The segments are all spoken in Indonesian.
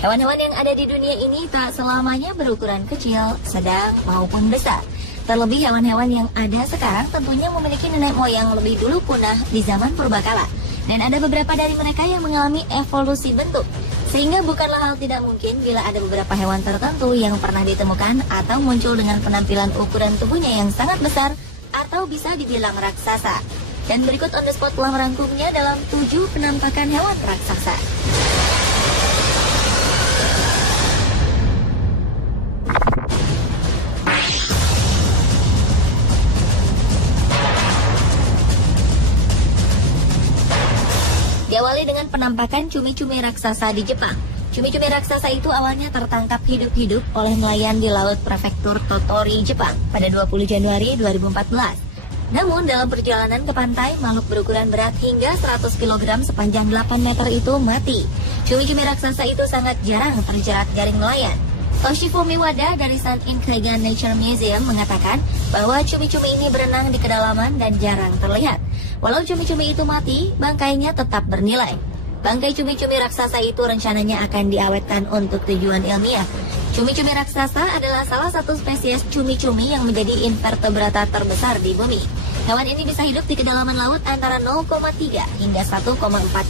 Hewan-hewan yang ada di dunia ini tak selamanya berukuran kecil, sedang, maupun besar. Terlebih hewan-hewan yang ada sekarang tentunya memiliki nenek moyang lebih dulu punah di zaman purbakala. Dan ada beberapa dari mereka yang mengalami evolusi bentuk. Sehingga bukanlah hal tidak mungkin bila ada beberapa hewan tertentu yang pernah ditemukan atau muncul dengan penampilan ukuran tubuhnya yang sangat besar atau bisa dibilang raksasa. Dan berikut On The Spot telah merangkumnya dalam 7 penampakan hewan raksasa. Diawali dengan penampakan cumi-cumi raksasa di Jepang. Cumi-cumi raksasa itu awalnya tertangkap hidup-hidup oleh nelayan di laut prefektur Tottori, Jepang pada 20 Januari 2014. Namun dalam perjalanan ke pantai, makhluk berukuran berat hingga 100 kg sepanjang 8 meter itu mati. Cumi-cumi raksasa itu sangat jarang terjerat jaring nelayan. Toshifumi Wada dari Sun Inkegan Nature Museum mengatakan bahwa cumi-cumi ini berenang di kedalaman dan jarang terlihat. Walau cumi-cumi itu mati, bangkainya tetap bernilai. Bangkai cumi-cumi raksasa itu rencananya akan diawetkan untuk tujuan ilmiah. Cumi-cumi raksasa adalah salah satu spesies cumi-cumi yang menjadi invertebrata terbesar di bumi. Hewan ini bisa hidup di kedalaman laut antara 0,3 hingga 1,4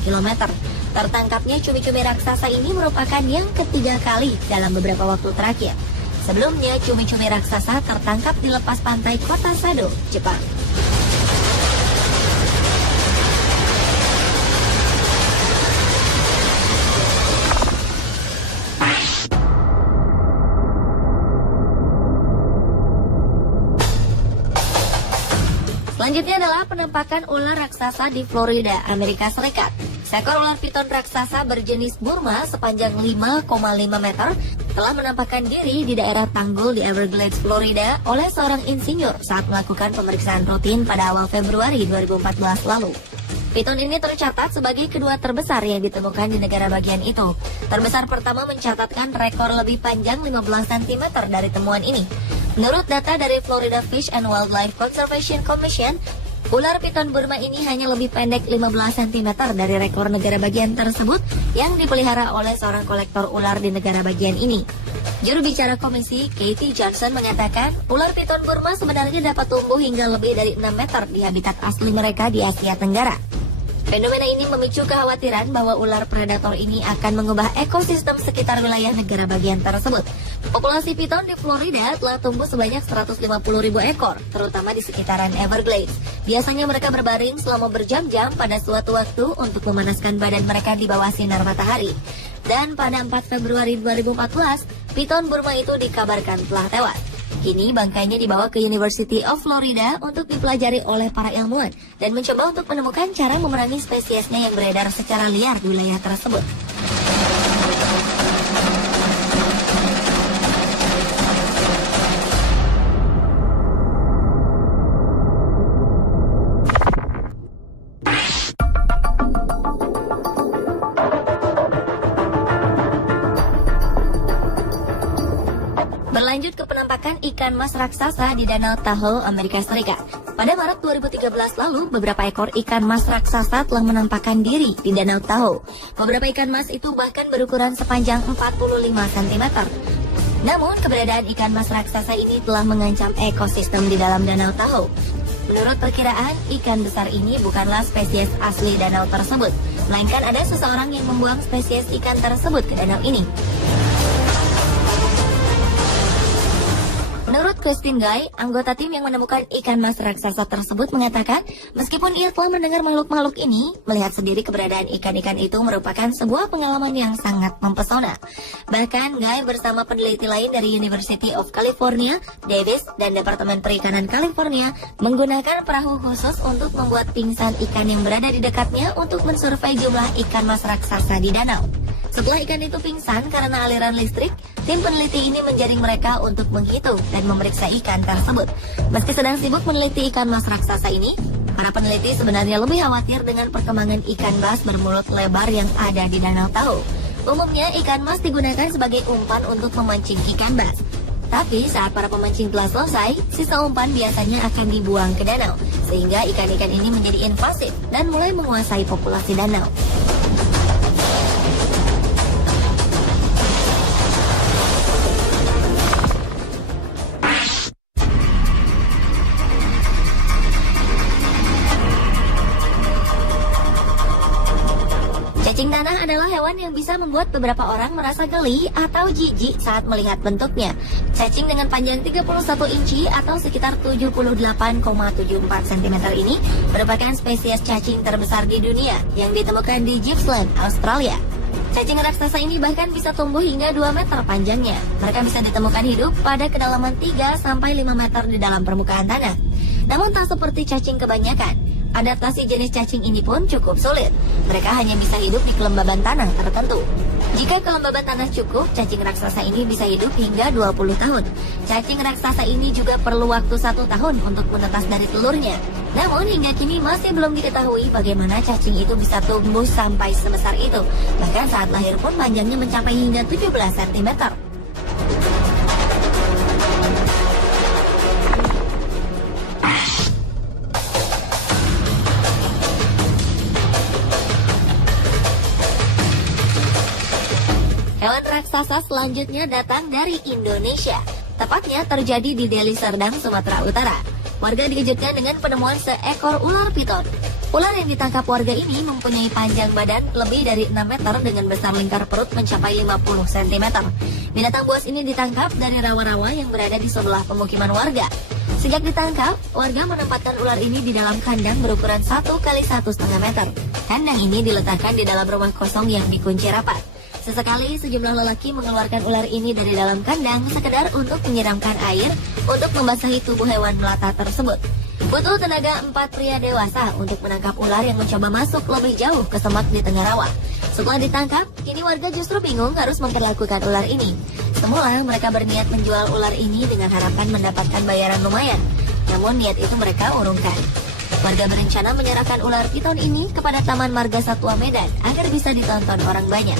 km. Tertangkapnya cumi-cumi raksasa ini merupakan yang ketiga kali dalam beberapa waktu terakhir. Sebelumnya, cumi-cumi raksasa tertangkap di lepas pantai kota Sado, Jepang. Selanjutnya adalah penampakan ular raksasa di Florida, Amerika Serikat. Seekor ular piton raksasa berjenis Burma sepanjang 5,5 meter telah menampakkan diri di daerah tanggul di Everglades, Florida oleh seorang insinyur saat melakukan pemeriksaan rutin pada awal Februari 2014 lalu. Piton ini tercatat sebagai kedua terbesar yang ditemukan di negara bagian itu. Terbesar pertama mencatatkan rekor lebih panjang 15 cm dari temuan ini. Menurut data dari Florida Fish and Wildlife Conservation Commission, ular piton Burma ini hanya lebih pendek 15 cm dari rekor negara bagian tersebut yang dipelihara oleh seorang kolektor ular di negara bagian ini. Juru bicara komisi, Katie Johnson, mengatakan ular piton Burma sebenarnya dapat tumbuh hingga lebih dari 6 meter di habitat asli mereka di Asia Tenggara. Fenomena ini memicu kekhawatiran bahwa ular predator ini akan mengubah ekosistem sekitar wilayah negara bagian tersebut. Populasi piton di Florida telah tumbuh sebanyak 150.000 ekor, terutama di sekitaran Everglades. Biasanya mereka berbaring selama berjam-jam pada suatu waktu untuk memanaskan badan mereka di bawah sinar matahari. Dan pada 4 Februari 2014, piton Burma itu dikabarkan telah tewas. Kini bangkainya dibawa ke University of Florida untuk dipelajari oleh para ilmuwan dan mencoba untuk menemukan cara memerangi spesiesnya yang beredar secara liar di wilayah tersebut. Berlanjut ke penampakan ikan mas raksasa di Danau Tahoe, Amerika Serikat. Pada Maret 2013 lalu, beberapa ekor ikan mas raksasa telah menampakkan diri di Danau Tahoe. Beberapa ikan mas itu bahkan berukuran sepanjang 45 cm. Namun, keberadaan ikan mas raksasa ini telah mengancam ekosistem di dalam Danau Tahoe. Menurut perkiraan, ikan besar ini bukanlah spesies asli danau tersebut, melainkan ada seseorang yang membuang spesies ikan tersebut ke danau ini. Menurut Christine Guy, anggota tim yang menemukan ikan mas raksasa tersebut mengatakan, meskipun ia telah mendengar makhluk-makhluk ini, melihat sendiri keberadaan ikan-ikan itu merupakan sebuah pengalaman yang sangat mempesona. Bahkan, Guy bersama peneliti lain dari University of California, Davis, dan Departemen Perikanan California menggunakan perahu khusus untuk membuat pingsan ikan yang berada di dekatnya untuk mensurvei jumlah ikan mas raksasa di danau. Setelah ikan itu pingsan karena aliran listrik, tim peneliti ini menjaring mereka untuk menghitung dan memeriksa ikan tersebut. Meski sedang sibuk meneliti ikan mas raksasa ini, para peneliti sebenarnya lebih khawatir dengan perkembangan ikan mas bermulut lebar yang ada di Danau Tahoe. Umumnya ikan mas digunakan sebagai umpan untuk memancing ikan mas. Tapi saat para pemancing telah selesai, sisa umpan biasanya akan dibuang ke danau, sehingga ikan-ikan ini menjadi invasif dan mulai menguasai populasi danau. Cacing tanah adalah hewan yang bisa membuat beberapa orang merasa geli atau jijik saat melihat bentuknya. Cacing dengan panjang 31 inci atau sekitar 78,74 cm ini merupakan spesies cacing terbesar di dunia yang ditemukan di Gippsland, Australia. Cacing raksasa ini bahkan bisa tumbuh hingga 2 meter panjangnya. Mereka bisa ditemukan hidup pada kedalaman 3-5 meter di dalam permukaan tanah. Namun tak seperti cacing kebanyakan, adaptasi jenis cacing ini pun cukup sulit. Mereka hanya bisa hidup di kelembaban tanah tertentu. Jika kelembaban tanah cukup, cacing raksasa ini bisa hidup hingga 20 tahun. Cacing raksasa ini juga perlu waktu 1 tahun untuk menetas dari telurnya. Namun hingga kini masih belum diketahui bagaimana cacing itu bisa tumbuh sampai sebesar itu. Bahkan saat lahir pun panjangnya mencapai hingga 17 cm. Hewan raksasa selanjutnya datang dari Indonesia. Tepatnya terjadi di Deli Serdang, Sumatera Utara. Warga dikejutkan dengan penemuan seekor ular piton. Ular yang ditangkap warga ini mempunyai panjang badan lebih dari 6 meter dengan besar lingkar perut mencapai 50 cm. Binatang buas ini ditangkap dari rawa-rawa yang berada di sebelah pemukiman warga. Sejak ditangkap, warga menempatkan ular ini di dalam kandang berukuran 1 x 1,5 meter. Kandang ini diletakkan di dalam rumah kosong yang dikunci rapat. Sesekali sejumlah lelaki mengeluarkan ular ini dari dalam kandang sekedar untuk menyiramkan air untuk membasahi tubuh hewan melata tersebut. Butuh tenaga 4 pria dewasa untuk menangkap ular yang mencoba masuk lebih jauh ke semak di tengah rawa. Setelah ditangkap, kini warga justru bingung harus memperlakukan ular ini. Semula mereka berniat menjual ular ini dengan harapan mendapatkan bayaran lumayan. Namun niat itu mereka urungkan. Warga berencana menyerahkan ular piton ini kepada Taman Marga Satwa Medan agar bisa ditonton orang banyak.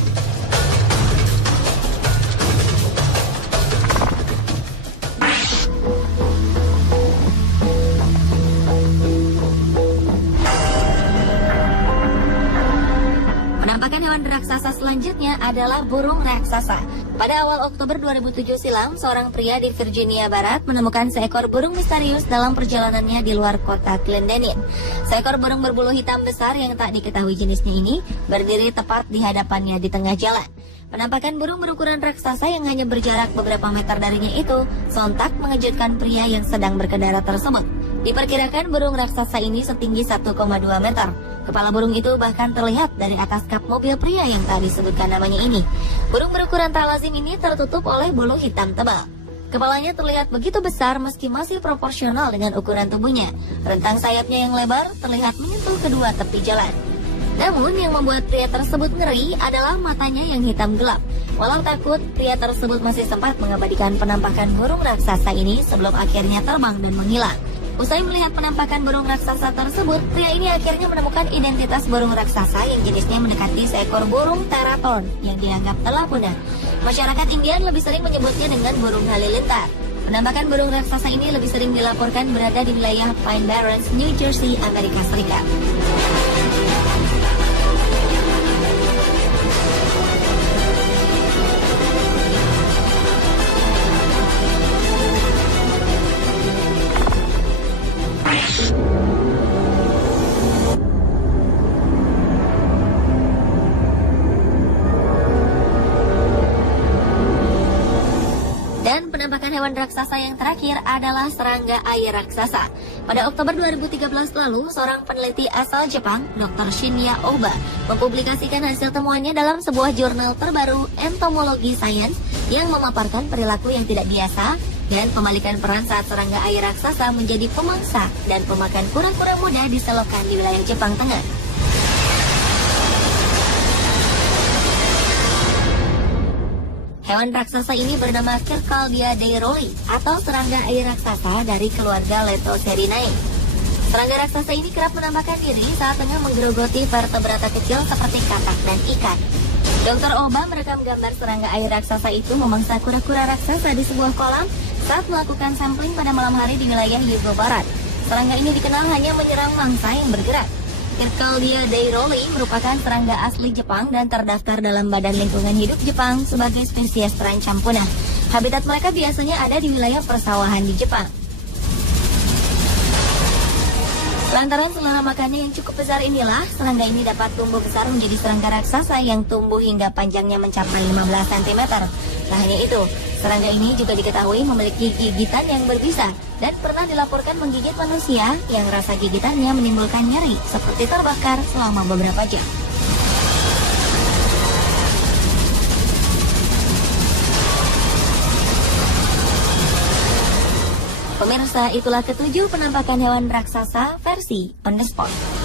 Penampakan hewan raksasa selanjutnya adalah burung raksasa. Pada awal Oktober 2007 silam, seorang pria di Virginia Barat menemukan seekor burung misterius dalam perjalanannya di luar kota Clendenin. Seekor burung berbulu hitam besar yang tak diketahui jenisnya ini berdiri tepat di hadapannya di tengah jalan. Penampakan burung berukuran raksasa yang hanya berjarak beberapa meter darinya itu sontak mengejutkan pria yang sedang berkendara tersebut. Diperkirakan burung raksasa ini setinggi 1,2 meter. Kepala burung itu bahkan terlihat dari atas kap mobil pria yang tak disebutkan namanya ini. Burung berukuran tak lazim ini tertutup oleh bulu hitam tebal. Kepalanya terlihat begitu besar meski masih proporsional dengan ukuran tubuhnya. Rentang sayapnya yang lebar terlihat menyentuh kedua tepi jalan. Namun yang membuat pria tersebut ngeri adalah matanya yang hitam gelap. Walau takut, pria tersebut masih sempat mengabadikan penampakan burung raksasa ini sebelum akhirnya terbang dan menghilang. Usai melihat penampakan burung raksasa tersebut, pria ini akhirnya menemukan identitas burung raksasa yang jenisnya mendekati seekor burung teraton yang dianggap telah punah. Masyarakat Indian lebih sering menyebutnya dengan burung halilintar. Penampakan burung raksasa ini lebih sering dilaporkan berada di wilayah Pine Barrens, New Jersey, Amerika Serikat. Dan penampakan hewan raksasa yang terakhir adalah serangga air raksasa. Pada Oktober 2013 lalu, seorang peneliti asal Jepang, Dr. Shinya Oba, mempublikasikan hasil temuannya dalam sebuah jurnal terbaru Entomology Science yang memaparkan perilaku yang tidak biasa dan pembalikan peran saat serangga air raksasa menjadi pemangsa dan pemakan kura-kura muda di selokan di wilayah Jepang Tengah. Hewan raksasa ini bernama Circaldia dairoli atau serangga air raksasa dari keluarga Letocerinae. Serangga raksasa ini kerap menampakkan diri saat tengah menggerogoti vertebrata kecil seperti katak dan ikan. Dr. Oba merekam gambar serangga air raksasa itu memangsa kura-kura raksasa di sebuah kolam saat melakukan sampling pada malam hari di wilayah Hyōgo Barat. Serangga ini dikenal hanya menyerang mangsa yang bergerak. Circaldia dairoli merupakan serangga asli Jepang dan terdaftar dalam Badan Lingkungan Hidup Jepang sebagai spesies terancam punah. Habitat mereka biasanya ada di wilayah persawahan di Jepang. Lantaran selera makannya yang cukup besar inilah, serangga ini dapat tumbuh besar menjadi serangga raksasa yang tumbuh hingga panjangnya mencapai 15 cm. Tak hanya itu, serangga ini juga diketahui memiliki gigitan yang berbisa dan pernah dilaporkan menggigit manusia yang rasa gigitannya menimbulkan nyeri seperti terbakar selama beberapa jam. Pemirsa, itulah ketujuh penampakan hewan raksasa versi On The Spot.